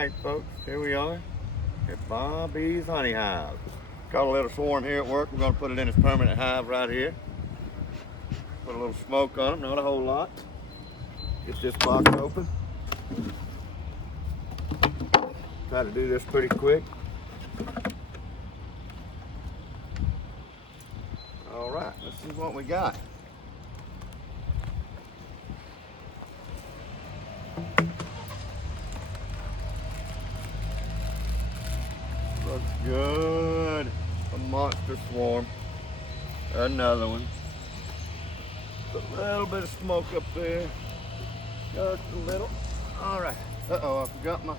right, folks, here we are at Bobby's Honey Hive. Got a little swarm here at work. We're going to put it in its permanent hive right here. Put a little smoke on them, not a whole lot. Get this box open. Try to do this pretty quick. All right, let's see what we got. Looks good. A monster swarm. Another one. Put a little bit of smoke up there. Just a little. All right. Uh-oh, I forgot my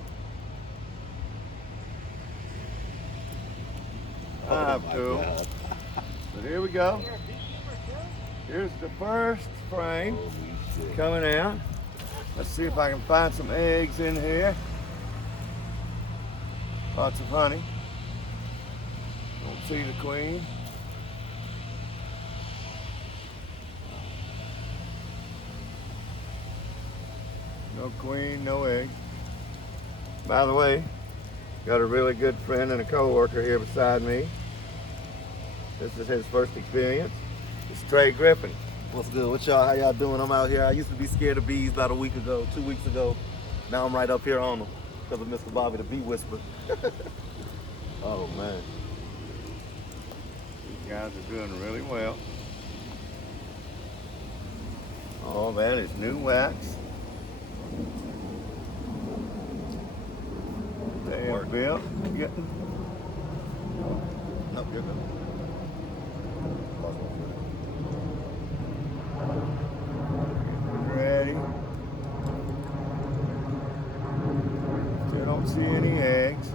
hive tool. But here we go. Here's the first frame coming out. Let's see if I can find some eggs in here. Lots of honey. Don't see the queen. No queen, no egg. By the way, got a really good friend and a co-worker here beside me. This is his first experience. It's Trey Griffin. What's good? What y'all? How y'all doing? I'm out here. I used to be scared of bees about a week ago, 2 weeks ago. Now I'm right up here on them because of Mr. Bobby the Bee Whisperer. Oh man. These guys are doing really well. All that is new wax. They are built. Getting. Nope, you're good. Ready. Still don't see any eggs.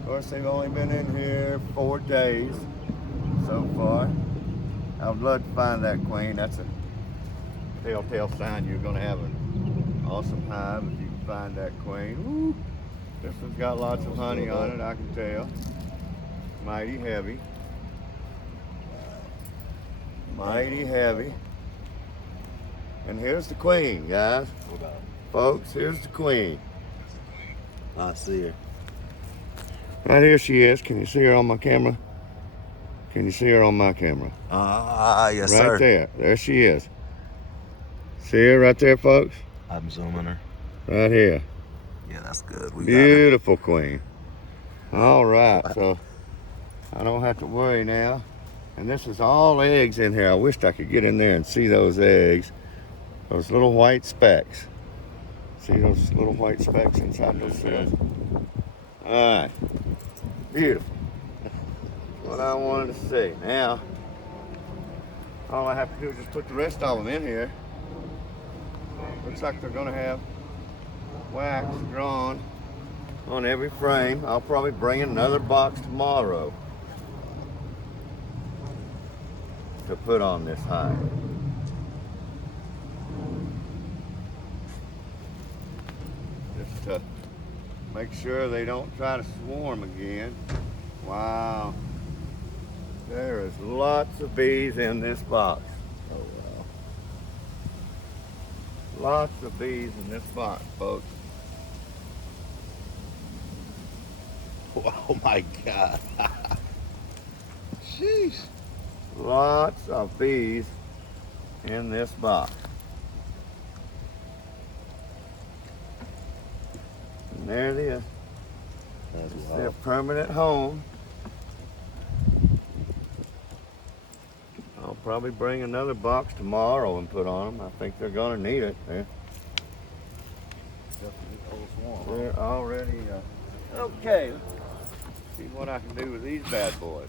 Of course, they've only been in here 4 days so far. I would love to find that queen. That's a telltale sign you're going to have an awesome hive if you can find that queen. Woo. This one's got lots of honey on it, I can tell. Mighty heavy. Mighty heavy. And here's the queen, guys. Folks, here's the queen. I see her. Right here she is. Can you see her on my camera? Can you see her on my camera? Yes, right sir. Right there. There she is. See her right there, folks? I'm zooming her. Right here. Yeah, that's good. We Beautiful queen. All right, so I don't have to worry now. And this is all eggs in here. I wished I could get in there and see those eggs. Those little white specks. See those little white specks inside those cells? All right, beautiful. What I wanted to see. Now, all I have to do is just put the rest of them in here. Looks like they're gonna have wax drawn on every frame. I'll probably bring another box tomorrow to put on this hive. Just to make sure they don't try to swarm again. Wow. There is lots of bees in this box. Oh, wow. Lots of bees in this box, folks. Oh my God. Sheesh. Lots of bees in this box. And there it is. That's It's wild. their permanent home. I'll probably bring another box tomorrow and put on them. I think they're gonna need it. They're already okay. See what I can do with these bad boys.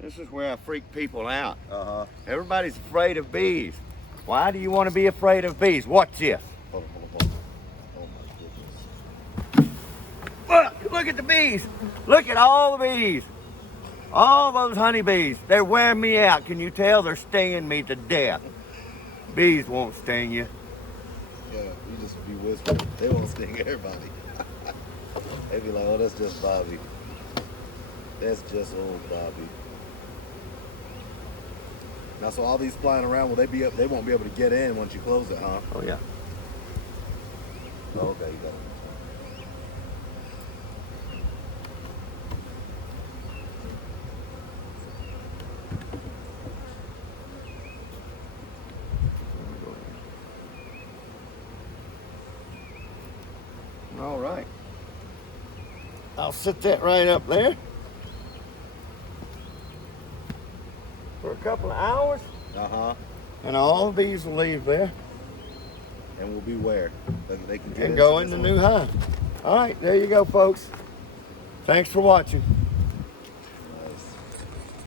This is where I freak people out. Everybody's afraid of bees. Why do you want to be afraid of bees? Watch this. Hold on. Oh my goodness. Look at the bees. Look at all the bees. All those honeybees. They're wearing me out. Can you tell? They're stinging me to death. Bees won't sting you. Yeah, you just be whispering. They won't sting everybody. They be like, oh, that's just Bobby. That's just old Bobby. Now, so all these flying around, will they be up? They won't be able to get in once you close it, huh? Oh yeah. Oh, okay, you got it. All right. I'll sit that right up there for a couple of hours, Uh-huh. and all of these will leave there And we'll be where? They can get and go into in the this new one? hive. All right, there you go, folks. Thanks for watching.